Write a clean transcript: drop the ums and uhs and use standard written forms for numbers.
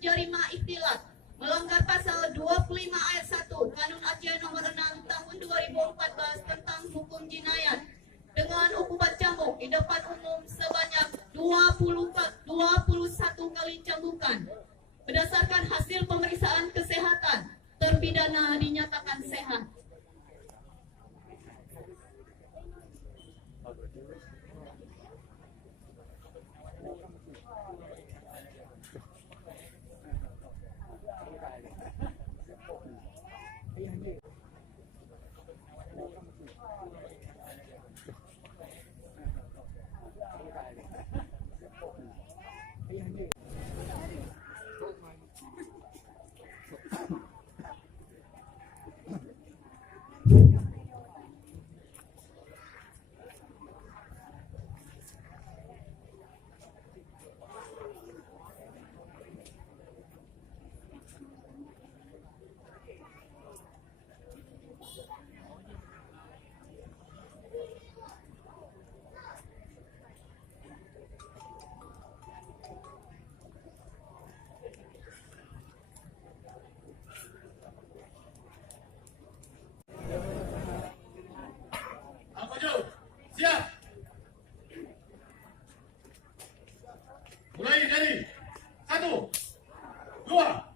jarima ikhtilat melanggar pasal 25 ayat 1 Kanun Aceh nomor 6 tahun 2014 tentang hukum jinayat dengan hukuman cambuk di depan umum sebanyak 21 kali cambukan. Berdasarkan hasil pemeriksaan kesehatan, terpidana dinyatakan sehat. Siap. Mulai dari 1, 2,